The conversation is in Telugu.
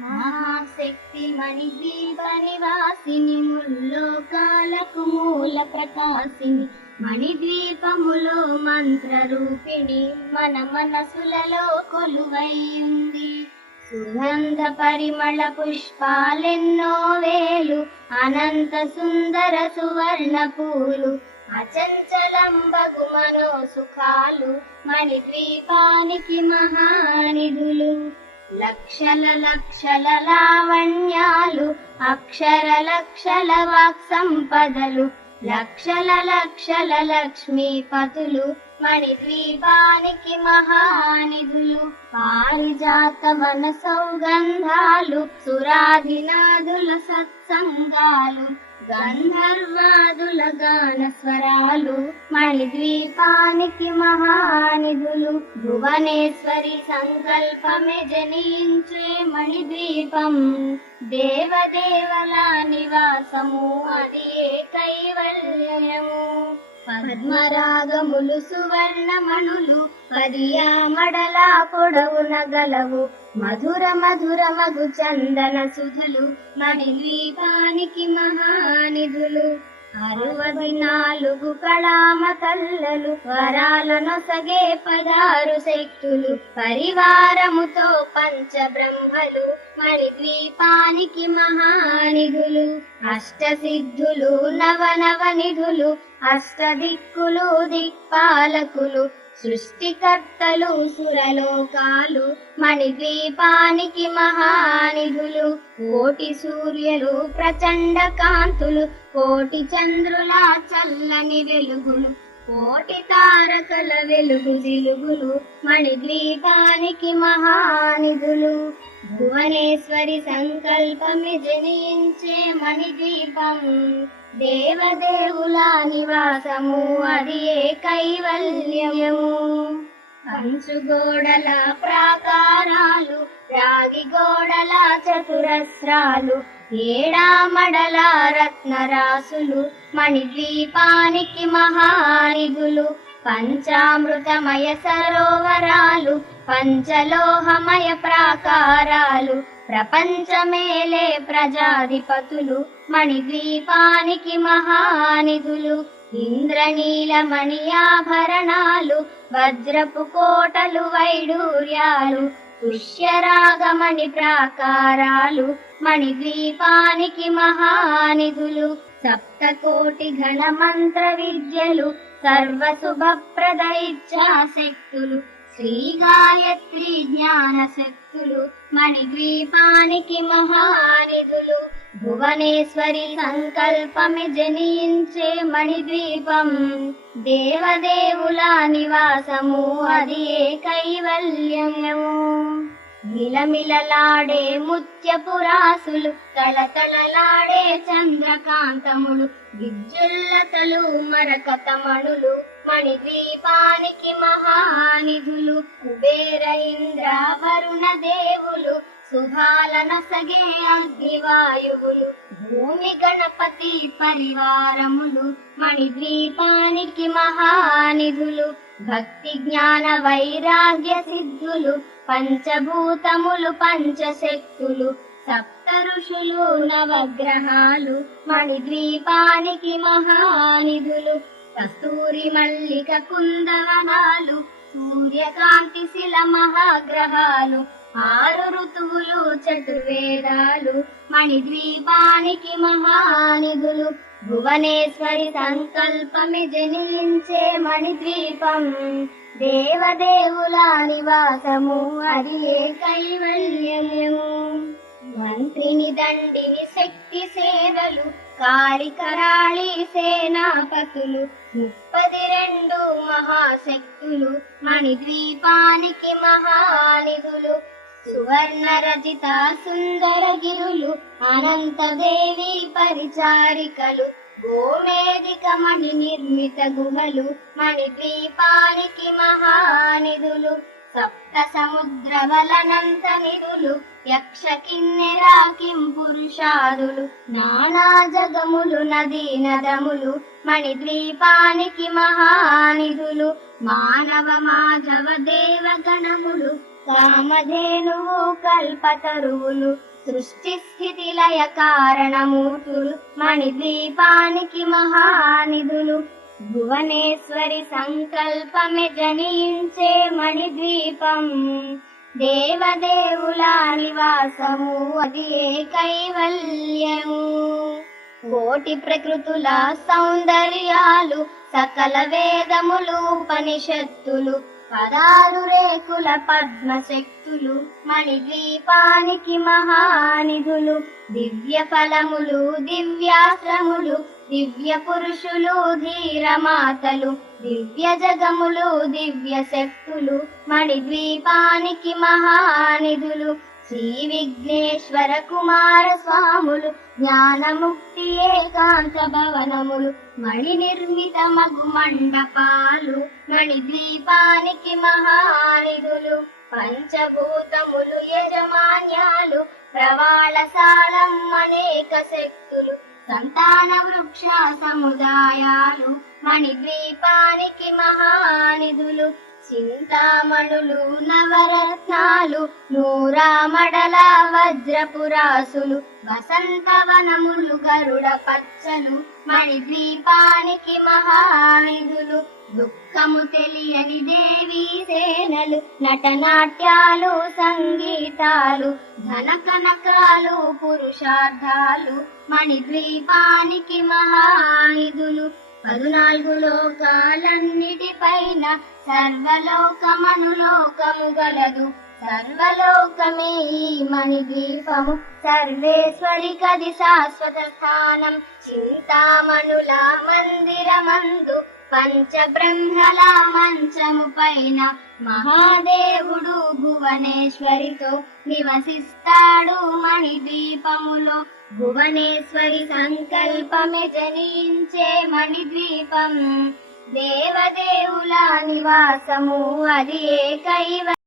మహాశక్తి మణిద్వీప నివాసిని ముల్లోకాలకు మూల ప్రకాశిని మణిద్వీపములో మంత్ర రూపిణి మన మనసులలో కొలువైంది. సుగంధ పరిమళ పుష్పాలెన్నో వేలు అనంత సుందర సువర్ణ పూలు అచంచలంబగు మనో సుఖాలు మణిద్వీపానికి మహానిధులు. లక్షల లక్షల లావణ్యాలు అక్షర లక్షల వాక్ సంపదలు లక్షల లక్షల లక్ష్మీపతులు మణిద్వీపానికి మహానిధులు. పారిజాత వన సౌగంధాలు సురాధినాదుల సత్సంగాలు గంధర్వాదుల గాన స్వరాలు మణిద్వీపానికి మహానిధులు. భువనేశ్వరి సంకల్పమే జనించే మణిద్వీపం దేవదేవల నివాసము అది కైవల్యము. పద్మరాగములు సువర్ణమణులు పదియామడల పొడవున గలవు మధుర మధుర మగు చందన సుధలు మణిద్వీపానికి మహానిధులు. 64 కళామ తల్లలు వరాలనొసగే 16 శక్తులు పరివారముతో పంచబ్రహ్మలు మణిద్వీపానికి మహానిధులు. అష్టసిద్ధులు నవనవనిధులు అష్టదిక్కులు దిక్పాలకులు సృష్టికర్తలు సురలోకాలు మణిద్వీపానికి మహానిధులు. కోటి సూర్యులు ప్రచండ కాంతులు కోటి చంద్రుల చల్లని వెలుగులు కోటి తారకల వెలుగు జిలుగులు మణిద్వీపానికి మహానిధులు. భువనేశ్వరి సంకల్పమి జనించే మణిద్వీపం దేవదేవుల నివాసము అది కైవల్యము. కంచు గోడల ప్రాకారాలు రాగి గోడల చతురస్రాలు ఏడామడల రత్నరాసులు మణిద్వీపానికి మహానిధులు. పంచామృతమయ సరోవరాలు పంచలోహమయ ప్రాకారాలు ప్రపంచమేలే ప్రజాధిపతులు మణిద్వీపానికి మహానిధులు. ఇంద్రనీలమణి ఆభరణాలు వజ్రపు కోటలు వైడూర్యాలు పుష్యరాగమణి ప్రాకారాలు మణిద్వీపానికి మహానిధులు. సప్తకోటి గణ మంత్ర విద్యలు సర్వశుభప్రద ఇచ్ఛాశక్తులు శ్రీ గాయత్రి జ్ఞాన శక్తులు మణిద్వీపానికి మహానిధులు. భువనేశ్వరి సంకల్పమి జనించే మణిద్వీపం దేవదేవుల నివాసము అది కైవల్యము. మిలమిలలాడే ముత్యపురాసులు తలతలలాడే చంద్రకాంతములు విద్యుల్లతలు మరకతమణులు మణిద్వీపానికి మహానిధులు. కుబేర ఇంద్ర వరుణ దేవులు శుభాలనసగే అగ్నివాయువులు భూమి గణపతి పరివారములు మణిద్వీపానికి మహానిధులు. భక్తి జ్ఞాన వైరాగ్య సిద్ధులు పంచభూతములు పంచశక్తులు సప్త ఋషులు నవగ్రహాలు మణిద్వీపానికి మహానిధులు. కస్తూరి మల్లిక కుందవనాలు సూర్యకాంతి శిల మహాగ్రహాలు 6 ఋతువులు చతుర్వేదాలు మణిద్వీపానికి మహానిధులు. భువనేశ్వరి సంకల్పమి జనించే మణిద్వీపం దేవదేవుల నివాసము అది కైవల్యము. మంత్రిని దండిని శక్తి సేవలు కాళికరాళి సేనాపతులు 32 మహాశక్తులు మణిద్వీపానికి మహానిధులు. సువర్ణ రచిత సుందర గిరులు అనంత దేవి పరిచారికలు గోమేధిక మణి నిర్మిత గుహలు మణిద్వీపానికి మహానిధులు. సప్త సముద్ర వలనంత నిధులు యక్ష కిన్నెర కింపురుషాదులు నానా జగములు నదీ నదములు మణిద్వీపానికి మహానిధులు. మానవ మాధవ దేవగణములు కామధేనువు కల్పతరువులు సృష్టి స్థితి లయ కారణమూర్తులు మణిద్వీపానికి మహానిధులు భువనేశ్వరి సంకల్పమే జనించే మణిద్వీపం దేవదేవుల నివాసము అది కైవల్యము కోటి ప్రకృతుల సౌందర్యాలు సకల వేదములు ఉపనిషత్తులు పదాలు రేకుల పద్మశక్తులు మణిద్వీపానికి మహానిధులు దివ్య ఫలములు దివ్యాశ్రములు దివ్య పురుషులు ధీరమాతలు దివ్య జగములు దివ్య శక్తులు మణిద్వీపానికి మహానిధులు శ్రీ విఘ్నేశ్వర కుమార స్వాములు జ్ఞానముక్తి ఏకాంత భవనములు మణి నిర్మిత మగు మండపాలు మణిద్వీపానికి మహానిధులు పంచభూతములు యజమాన్యాలు ప్రవాళశాలం అనేక శక్తులు సంతాన వృక్ష సముదాయాలు మణిద్వీపానికి మహానిధులు చింతామణులు నవరత్నాలు నూరామడల వజ్రపురాసులు వసంతవనములు గరుడ పచ్చలు మణిద్వీపానికి మహానిధులు దుఃఖము తెలియని దేవీ సేనలు నటనాట్యాలు సంగీతాలు ధన కనకాలు పురుషార్థాలు మణిద్వీపానికి మహానిధులు 14 లోకాలన్నిటిపైన సర్వలోకమనులోకము గలదు సర్వలోకమే ఈ మణిద్వీపము సర్వేశ్వరి కది శాశ్వత స్థానం చింతామణుల మందిరమందు పంచబ్రహ్మల మంచము పైన మహాదేవుడు భువనేశ్వరితో నివసిస్తాడు మణిద్వీపములో భువనేశ్వరి సంకల్పమే జనించే మణిద్వీపం దేవదేవుల నివాసము అది కైవల్యం